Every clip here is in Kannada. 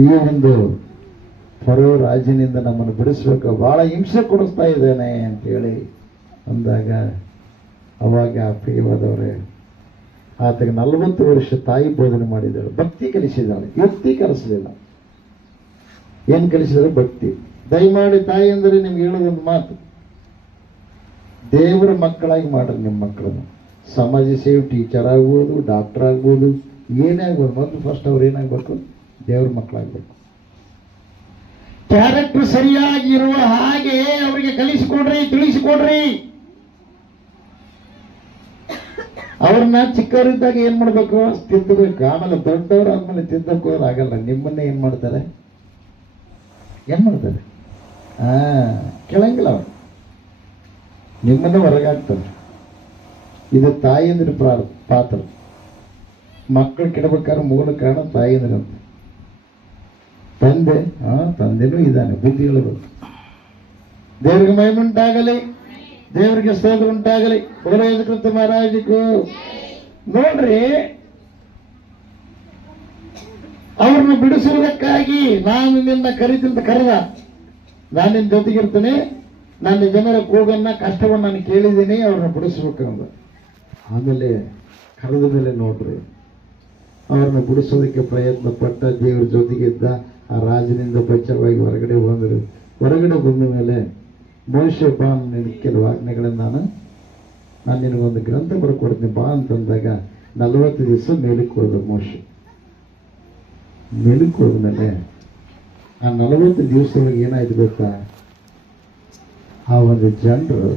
ಈ ಒಂದು ಫರೋ ರಾಜನಿಂದ ನಮ್ಮನ್ನು ಬಿಡಿಸ್ಬೇಕು, ಬಹಳ ಹಿಂಸೆ ಕೊಡಿಸ್ತಾ ಇದ್ದೇನೆ ಅಂತೇಳಿ ಅಂದಾಗ ಅವಾಗ ಪ್ರಿಯವಾದವರೇ ಆತಗೆ 40 ವರ್ಷ ತಾಯಿ ಬೋಧನೆ ಮಾಡಿದ್ದಾಳೆ, ಭಕ್ತಿ ಕಲಿಸಿದ್ದಾಳೆ, ಯುಕ್ತಿ ಕಲಿಸಲಿಲ್ಲ. ಏನು ಕಲಿಸಿದಾಳೆ? ಭಕ್ತಿ. ದಯಮಾಡಿ ತಾಯಿ ಅಂದರೆ ನಿಮ್ಗೆ ಹೇಳೋದೊಂದು ಮಾತು, ದೇವರ ಮಕ್ಕಳಾಗಿ ಮಾಡ್ರಿ ನಿಮ್ಮ ಮಕ್ಕಳನ್ನು. ಸಮಾಜ ಸೇವೆ, ಟೀಚರ್ ಆಗ್ಬೋದು, ಡಾಕ್ಟರ್ ಆಗ್ಬೋದು, ಏನೇ ಆಗ್ಬೋದು, ಮೊದಲು ಫಸ್ಟ್ ಅವ್ರು ಏನಾಗಬೇಕು? ದೇವ್ರ ಮಕ್ಕಳಾಗಬೇಕು. ಕ್ಯಾರೆಕ್ಟರ್ ಸರಿಯಾಗಿರುವ ಹಾಗೆ ಅವರಿಗೆ ಕಲಿಸಿಕೊಡ್ರಿ, ತಿಳಿಸಿಕೊಡ್ರಿ. ಅವ್ರನ್ನ ಚಿಕ್ಕವರಿದ್ದಾಗ ಏನ್ ಮಾಡ್ಬೇಕು? ತಿದ್ದಬೇಕು. ಆಮೇಲೆ ದೊಡ್ಡವರು ಆದ್ಮೇಲೆ ತಿದ್ದಕ್ಕೂ ಆಗಲ್ಲ. ನಿಮ್ಮನ್ನೇ ಏನ್ ಮಾಡ್ತಾರೆ? ಕೆಳಂಗಿಲ್ಲ ಅವರು, ನಿಮ್ಮನ್ನ ಹೊರಗಾಗ್ತಾರೆ. ಇದು ತಾಯಿಯಂದ್ರ ಪಾತ್ರ. ಮಕ್ಕಳು ಕೆಡಬೇಕಾದ್ರೆ ಮೂಲ ಕಾರಣ ತಾಯಿಯಂದ್ರ ಅಂತ. ತಂದೆನೂ ಇದ್ದಾನೆ, ಬುದ್ಧಿಗಳು. ದೇವರಿಗೆ ಮಹಿಮೆ ಉಂಟಾಗಲಿ, ದೇವರಿಗೆ ಸ್ತೋತ್ರ ಉಂಟಾಗಲಿ. ಕೃತ ಮಹಾರಾಜಕ್ಕೂ ನೋಡ್ರಿ, ಅವ್ರನ್ನ ಬಿಡಿಸುವುದಕ್ಕಾಗಿ ನಾನು ನಿನ್ನ ಕರೀತಿಂತ ಕರೆದ, ನಾನು ನಿನ್ನ ಜೊತೆಗಿರ್ತೇನೆ, ನನ್ನ ಜನರ ಕೂಗನ್ನ ಕಷ್ಟವನ್ನು ನಾನು ಕೇಳಿದ್ದೀನಿ, ಅವ್ರನ್ನ ಬಿಡಿಸ್ಬೇಕಂದ. ಆಮೇಲೆ ಕರೆದ ಮೇಲೆ ನೋಡ್ರಿ, ಅವ್ರನ್ನ ಬಿಡಿಸೋದಕ್ಕೆ ಪ್ರಯತ್ನ ಪಟ್ಟ ದೇವರ ಜೊತೆಗಿದ್ದ ಆ ರಾಜನಿಂದ ಬಚಾವಾಗಿ ಹೊರಗಡೆ ಬಂದರು. ಹೊರಗಡೆ ಬಂದ ಮೇಲೆ ಮೋಶೆ ಬಾ, ನಿನಗೆ ಕೆಲವು ಆಜ್ಞೆಗಳನ್ನು ನಾನು ನಿನಗೊಂದು ಗ್ರಂಥ ಬರ್ಕೊಡ್ತೀನಿ ಬಾ ಅಂತಂದಾಗ 40 ದಿವಸ ಮೇಲಕ್ಕೆ ಹೋದ ಮೋಶೆ. ಮೇಲಕ್ಕೆ ಹೋದ್ಮೇಲೆ ಆ 40 ದಿವಸದೊಳಗೆ ಏನಾಯ್ತು ಗೊತ್ತಾ? ಆ ಒಂದು ಜನರು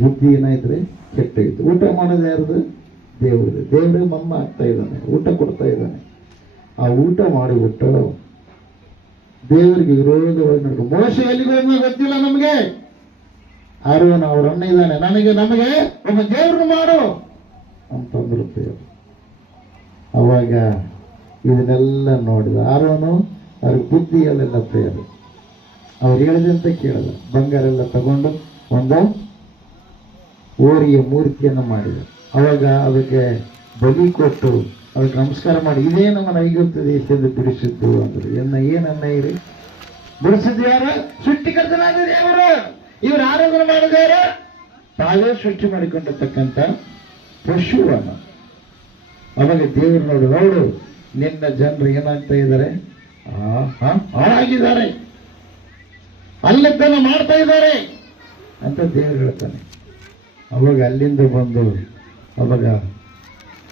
ಬುದ್ಧಿ ಏನಾಯ್ತ್ರಿ? ಕೆಟ್ಟೋಯ್ತು. ಊಟ ಮಾಡೋದು ಯಾರ್ದು? ದೇವ್ರದ್ದು. ದೇವ್ರಿಗೆ ಮಮ್ಮ ಆಗ್ತಾ ಇದ್ದಾನೆ, ಊಟ ಕೊಡ್ತಾ ಇದ್ದಾನೆ. ಆ ಊಟ ಮಾಡಿಬಿಟ್ಟು ದೇವರಿಗೆ ವಿರೋಧವಾಗಿ ನಡ್ಕೊಂಡು ಮೋಶೆ ಎಲ್ಲಿಗೆ ಹೋದ್ನ ಗೊತ್ತಿಲ್ಲ ನಮಗೆ. ಆರೋನ ಅವ್ರ ಅಣ್ಣ ಇದ್ದಾನೆ, ನಮಗೆ ಒಬ್ಬ ದೇವ್ರನ್ನ ಮಾಡು ಅಂತಂದ್ರು ದೇವರು. ಅವಾಗ ಇದನ್ನೆಲ್ಲ ನೋಡಿದ ಆರೋನು. ಅವ್ರಿಗೆ ಬುದ್ಧಿಯಲ್ಲೆಲ್ಲ ಪ್ರೇಯರು, ಅವ್ರು ಹೇಳಿದಂತೆ ಕೇಳಲ್ಲ. ಬಂಗಾರ ಎಲ್ಲ ತಗೊಂಡು ಒಂದು ಓರಿಯ ಮೂರ್ತಿಯನ್ನು ಮಾಡಿದ. ಅವಾಗ ಅದಕ್ಕೆ ಬಲಿ ಕೊಟ್ಟು ಅದಕ್ಕೆ ನಮಸ್ಕಾರ ಮಾಡಿ, ಇದೇ ನಮ್ಮನ್ನು ಐಗುಪ್ತ ದೇಶದಿಂದ ಬಿಡಿಸಿದ್ದು ಅಂದ್ರು. ಏನನ್ನ ಇರಿ ಬಿಡಿಸಿದ್ದು ಯಾರು? ಸೃಷ್ಟಿಕರ್ತನಾದ ದೇವರು. ಇವ್ರು ಆರಾಧನೆ ಮಾಡಿದಾರ, ತಾವೇ ಸೃಷ್ಟಿ ಮಾಡಿಕೊಂಡಿರ್ತಕ್ಕಂಥ ಪಶುವನ್ನು. ಅವಾಗ ದೇವರು ನೋಡು ನಿನ್ನ ಜನರು ಏನಾಗ್ತಾ ಇದ್ದಾರೆ? ಹಾಳಾಗಿದ್ದಾರೆ, ಅಲ್ಲದ್ದನ್ನು ಮಾಡ್ತಾ ಇದ್ದಾರೆ ಅಂತ ದೇವರು ಹೇಳ್ತಾನೆ. ಅವಾಗ ಅಲ್ಲಿಂದ ಬಂದು ಅವಾಗ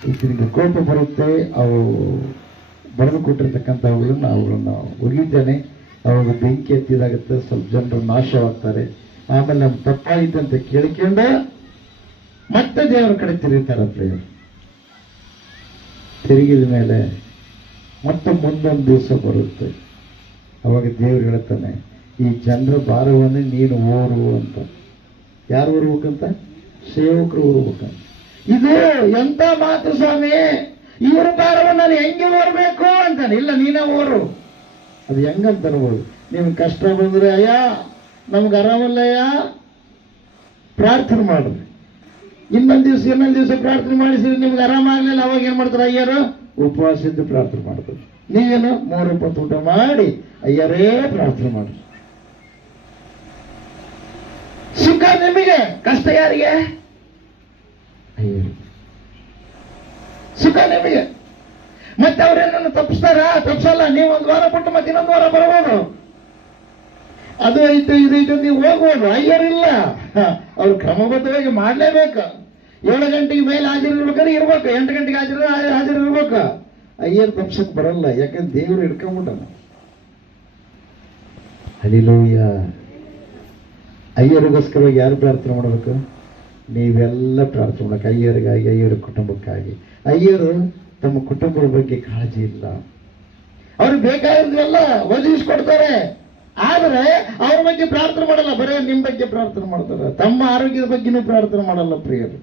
ಈತನಿಗೆ ಕೋಪ ಬರುತ್ತೆ. ಅವು ಬರೆದು ಕೊಟ್ಟಿರ್ತಕ್ಕಂಥವುಗಳನ್ನ ಅವುಗಳನ್ನ ಒಗಿದ್ದಾನೆ. ಅವಾಗ ಬೆಂಕಿ ಎತ್ತಿದಾಗುತ್ತೆ, ಸ್ವಲ್ಪ ಜನರು ನಾಶವಾಗ್ತಾರೆ. ಆಮೇಲೆ ನಮ್ಮ ತಪ್ಪಾಯಿತು ಅಂತ ಕೇಳಿಕೊಂಡ ಮತ್ತೆ ದೇವರ ಕಡೆ ತಿರುಗ್ತಾರೆ. ಪ್ರೇಯರ್ ತಿರುಗಿದ ಮೇಲೆ ಮತ್ತೆ ಮುಂದೊಂದು ದಿವಸ ಬರುತ್ತೆ. ಅವಾಗ ದೇವ್ರು ಹೇಳ್ತಾನೆ, ಈ ಜನರ ಭಾರವನ್ನು ನೀನು ಓರು ಅಂತ. ಯಾರು ಓರ್ಬೇಕಂತ? ಸೇವಕರು ಓರ್ಬೇಕಂತ. ಇದು ಎಂತ ಮಾತು ಸ್ವಾಮಿ, ಇವರ ಭಾರವನ್ನು ನಾನು ಹೆಂಗೆ ಓರ್ಬೇಕು ಅಂತಾನೆ. ಇಲ್ಲ, ನೀನೇ ಓರು. ಅದು ಹೆಂಗಂತ ಅನ್ಬೋದು? ನಿಮ್ಗೆ ಕಷ್ಟ ಬಂದ್ರೆ, ಅಯ್ಯ ನಮ್ಗೆ ಆರಾಮಲ್ಲಯ್ಯ, ಪ್ರಾರ್ಥನೆ ಮಾಡ್ರಿ. ಇನ್ನೊಂದು ದಿವಸ ಪ್ರಾರ್ಥನೆ ಮಾಡಿಸಿದ್ರೆ ನಿಮ್ಗೆ ಆರಾಮಾಗ್ಲಿಲ್ಲ. ಅವಾಗ ಏನ್ ಮಾಡ್ತಾರೆ ಅಯ್ಯರು? ಉಪವಾಸ ಇದ್ದು ಪ್ರಾರ್ಥನೆ ಮಾಡ್ತಾರೆ. ನೀವೇನು 3 ಹೊತ್ತು ಊಟ ಮಾಡಿ ಅಯ್ಯರೇ ಪ್ರಾರ್ಥನೆ ಮಾಡ್ರಿ. ಸುಖ ನಿಮಗೆ, ಕಷ್ಟ ಯಾರಿಗೆ? ಅಯ್ಯರು. ಸುಖ ನಿಮಗೆ. ಮತ್ತೆ ಅವ್ರೇನನ್ನು ತಪ್ಪಿಸ್ತಾರ? ತಪ್ಪಿಸಲ್ಲ. ನೀವು 1 ವಾರ ಬಿಟ್ಟು ಮತ್ತೆ ಇನ್ನೊಂದು ವಾರ ಬರ್ಬೋದು. ಅದು ಐತೆ ಇದು ಐತೆ ನೀವು ಹೋಗ್ಬೋದು. ಅಯ್ಯರಿಲ್ಲ, ಅವ್ರು ಕ್ರಮಬದ್ಧವಾಗಿ ಮಾಡ್ಲೇಬೇಕು. 7 ಗಂಟೆಗೆ ಮೇಲೆ ಹಾಜರಿರ್ಬೇಕಾದ್ರೆ ಇರ್ಬೇಕು, 8 ಗಂಟೆಗೆ ಹಾಜರಿರ್ಬೇಕು. ಅಯ್ಯರ್ ತಪ್ಸಕ್ ಬರಲ್ಲ, ಯಾಕಂದ್ರೆ ದೇವ್ರು ಹಿಡ್ಕೊಂಡ್ಬಿಟ್ಟಾನ. ಹಲ್ಲೆಲೂಯ. ಅಯ್ಯರಿಗೋಸ್ಕರವಾಗಿ ಯಾರು ಪ್ರಾರ್ಥನೆ ಮಾಡಬೇಕು? ನೀವೆಲ್ಲ ಪ್ರಾರ್ಥನೆ ಮಾಡಬೇಕು. ಅಯ್ಯರಿಗಾಗಿ, ಅಯ್ಯರ ಕುಟುಂಬಕ್ಕಾಗಿ. ಅಯ್ಯರು ತಮ್ಮ ಕುಟುಂಬದ ಬಗ್ಗೆ ಕಾಳಜಿ ಇಲ್ಲ. ಅವ್ರಿಗೆ ಬೇಕಾಗಿರೋದೆಲ್ಲ ಒದಗಿಸ್ಕೊಡ್ತಾರೆ, ಆದರೆ ಅವ್ರ ಬಗ್ಗೆ ಪ್ರಾರ್ಥನೆ ಮಾಡಲ್ಲ. ಬರೀ ನಿಮ್ಮ ಬಗ್ಗೆ ಪ್ರಾರ್ಥನೆ ಮಾಡ್ತಾರೆ, ತಮ್ಮ ಆರೋಗ್ಯದ ಬಗ್ಗೆನೂ ಪ್ರಾರ್ಥನೆ ಮಾಡಲ್ಲ ಪ್ರಿಯರು.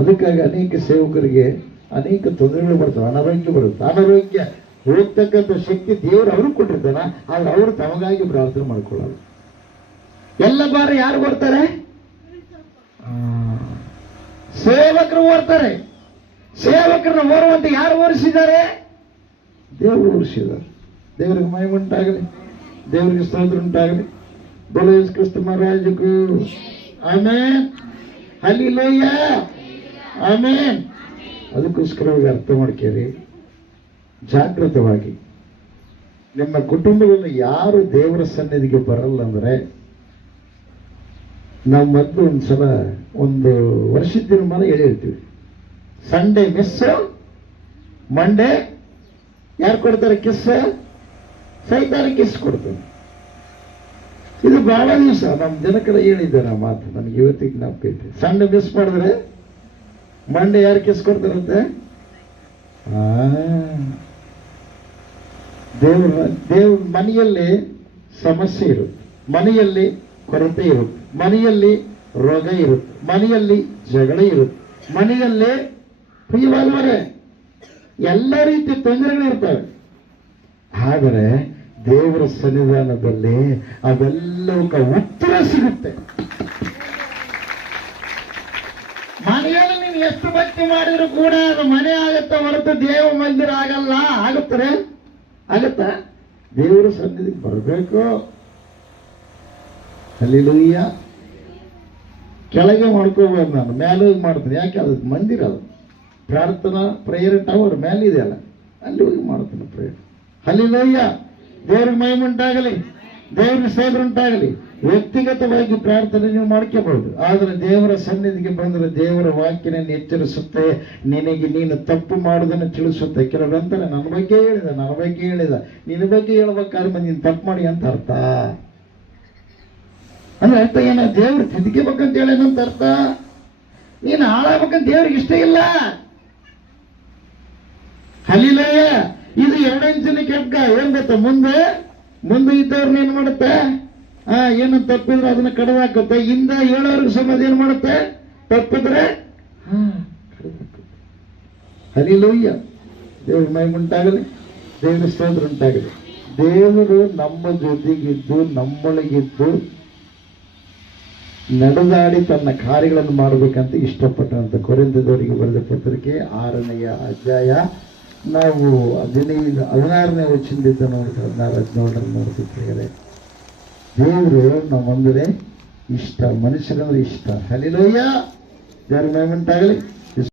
ಅದಕ್ಕಾಗಿ ಅನೇಕ ಸೇವಕರಿಗೆ ಅನೇಕ ತೊಂದರೆಗಳು ಬರ್ತವೆ, ಅನಾರೋಗ್ಯ ಬರುತ್ತೆ. ಅನಾರೋಗ್ಯ ಹೋಗ್ತಕ್ಕಂಥ ಶಕ್ತಿ ದೇವರು ಅವ್ರಿಗೆ ಕೊಟ್ಟಿರ್ತಾನ, ಆದ್ರೆ ಅವರು ತಮಗಾಗಿ ಪ್ರಾರ್ಥನೆ ಮಾಡ್ಕೊಳ್ಳಲ್ಲ. ಎಲ್ಲ ಬಾರಿ ಯಾರು ಬರ್ತಾರೆ? ಸೇವಕರು ಓರ್ತಾರೆ. ಸೇವಕರನ್ನ ಓರುವಂತೆ ಯಾರು ಓರಿಸಿದ್ದಾರೆ? ದೇವರು ಉಳಿಸಿದ್ದಾರೆ. ದೇವರಿಗೆ ಮಹಿಮೆ ಉಂಟಾಗಲಿ, ದೇವರಿಗೆ ಸ್ತೋತ್ರ ಉಂಟಾಗಲಿ. ಬೋಲೋ Yesu Krista ಮಹಾರಾಜಗೂ amen, hallelujah, amen. ಅದಕ್ಕೋಸ್ಕರವಾಗಿ ಅರ್ಥ ಮಾಡ್ಕೇರಿ, ಜಾಗೃತವಾಗಿ. ನಿಮ್ಮ ಕುಟುಂಬದಲ್ಲಿ ಯಾರು ದೇವರ ಸನ್ನಿಧಿಗೆ ಬರಲ್ಲ ಅಂದ್ರೆ, ನಾವು ಮೊದಲು ಒಂದ್ಸಲ ಒಂದು ವರ್ಷದ ದಿನಮಾನ ಹೇಳಿರ್ತೀವಿ, ಸಂಡೇ ಮಿಸ್, ಮಂಡೇ ಯಾರು ಕೊಡ್ತಾರೆ ಕಿಸ್? ಸೈತಾನ ಕಿಸ್ ಕೊಡ್ತಾರೆ. ಇದು ಬಹಳ ದಿವಸ ನಮ್ಮ ಜನ ಕಡೆ ಹೇಳಿದ್ದೆ ನಾ ಮಾತು, ನನಗೆ ಇವತ್ತಿಗೆ ಜ್ಞಾಪಕೈತೆ. ಸಂಡೇ ಮಿಸ್ ಮಾಡಿದ್ರೆ ಮಂಡೇ ಯಾರು ಕಿಸ್ ಕೊಡ್ತಾರಂತೆ? ದೇವ್ರ ಮನೆಯಲ್ಲಿ ಸಮಸ್ಯೆ ಇರುತ್ತೆ, ಮನೆಯಲ್ಲಿ ಕೊರತೆ ಇರುತ್ತೆ, ಮನೆಯಲ್ಲಿ ರೋಗ ಇರುತ್ತೆ, ಮನೆಯಲ್ಲಿ ಜಗಳ ಇರುತ್ತೆ, ಮನೆಯಲ್ಲಿ ಪ್ರಿಯವಾದವರೇ ಎಲ್ಲ ರೀತಿಯ ತೊಂದರೆಗಳಿರ್ತವೆ. ಆದರೆ ದೇವರ ಸನ್ನಿಧಾನದಲ್ಲಿ ಅವೆಲ್ಲವಕ್ಕ ಉತ್ತರ ಸಿಗುತ್ತೆ. ಮನೆಯಲ್ಲಿ ನೀವು ಎಷ್ಟು ಭಕ್ತಿ ಮಾಡಿದ್ರು ಕೂಡ ಅದು ಮನೆ ಆಗುತ್ತೆ ಹೊರತು ದೇವ ಮಂದಿರ ಆಗಲ್ಲ. ಆಗುತ್ತಾರೆ? ಆಗತ್ತಾ? ದೇವರ ಸನ್ನಿಧಿಗೆ ಬರಬೇಕು. ಹಲ್ಲೆಲೂಯಾ. ಕೆಳಗೆ ಮಾಡ್ಕೋಬೋದು, ನಾನು ಮೇಲೆ ಹೋಗಿ ಮಾಡ್ತೀನಿ. ಯಾಕೆ? ಅದಕ್ಕೆ ಮಂದಿರ, ಅದು ಪ್ರಾರ್ಥನಾ ಪ್ರೇಯರ್ ಟವರ್ ಮೇಲೆ ಇದೆಯಲ್ಲ, ಅಲ್ಲಿ ಹೋಗಿ ಮಾಡ್ತೀನಿ ಪ್ರೇಯರ್. ಹಲ್ಲೆಲೂಯಾ. ದೇವ್ರಿಗೆ ಮಹಿಮೆ ಉಂಟಾಗಲಿ, ದೇವ್ರಿಗೆ ಸ್ತೋತ್ರ ಉಂಟಾಗಲಿ. ವ್ಯಕ್ತಿಗತವಾಗಿ ಪ್ರಾರ್ಥನೆ ನೀವು ಮಾಡ್ಕೋಬಹುದು, ಆದರೆ ದೇವರ ಸನ್ನಿಧಿಗೆ ಬಂದರೆ ದೇವರ ವಾಕ್ಯನ ಎಚ್ಚರಿಸುತ್ತೆ, ನಿನಗೆ ನೀನು ತಪ್ಪು ಮಾಡೋದನ್ನು ತಿಳಿಸುತ್ತೆ. ಕೆಲವರು ಅಂತಾರೆ, ನನ್ನ ಬಗ್ಗೆ ಹೇಳಿದ, ನಿನ್ನ ಬಗ್ಗೆ ಹೇಳ್ಬೇಕಾದ್ರೆ ನೀನು ತಪ್ಪು ಮಾಡಿ ಅಂತ ಅರ್ಥ. ಅಂದ್ರೆ ಅರ್ಥ ಏನ? ದೇವ್ರು ತಿದ್ಕೋಬೇಕಂತ ಹೇಳೇನಂತ ಅರ್ಥ. ನೀನು ಹಾಳಾಗ್ಬೇಕಂತ ದೇವ್ರಿಗೆ ಇಷ್ಟ ಇಲ್ಲ. ಹಲ್ಲೆಲೂಯಾ. ಇದು 2 ಇಂಚಿನ ಕೆಟ್ಟ. ಏನ್ ಗೊತ್ತಾ? ಮುಂದೆ ಇದ್ದವ್ರನ್ನ ಏನ್ ಮಾಡುತ್ತೆ? ಏನು ತಪ್ಪಿದ್ರೆ ಅದನ್ನ ಕಡ್ದಾಕುತ್ತೆ. ಹಿಂದ ಹೇಳೋರ್ಗೆ ಸಮಾಜ ಏನ್ ಮಾಡುತ್ತೆ? ತಪ್ಪಿದ್ರೆ ಹಲ್ಲೆಲೂಯಾ. ದೇವ್ರ ಮಹಿಮೆ ಉಂಟಾಗಲಿ, ದೇವ್ರ ಸ್ತೋತ್ರ ಉಂಟಾಗಲಿ. ದೇವರು ನಮ್ಮ ಜೊತೆಗಿದ್ದು, ನಮ್ಮೊಳಗಿದ್ದು ನಡೆದಾಡಿ ತನ್ನ ಕಾರ್ಯಗಳನ್ನು ಮಾಡಬೇಕಂತ ಇಷ್ಟಪಟ್ಟಂತ ಕೊರಿಂಥದವರಿಗೆ ಬರೆದ ಪತ್ರಿಕೆ 6ನೇ ಅಧ್ಯಾಯ ನಾವು 16ನೇ ವಚನದಿಂದ ನೋಡಿ 16-17 ನೋಡ್ತಿದ್ದೇವೆ. ದೇವರು ನಮ್ಮಂದರೆ ಇಷ್ಟ, ಮನುಷ್ಯರಂದ್ರೆ ಇಷ್ಟ. ಹಲ್ಲೆಲೂಯಾ. ದೇವರ ಮಹಿಮೆ ಉಂಟಾಗಲಿ.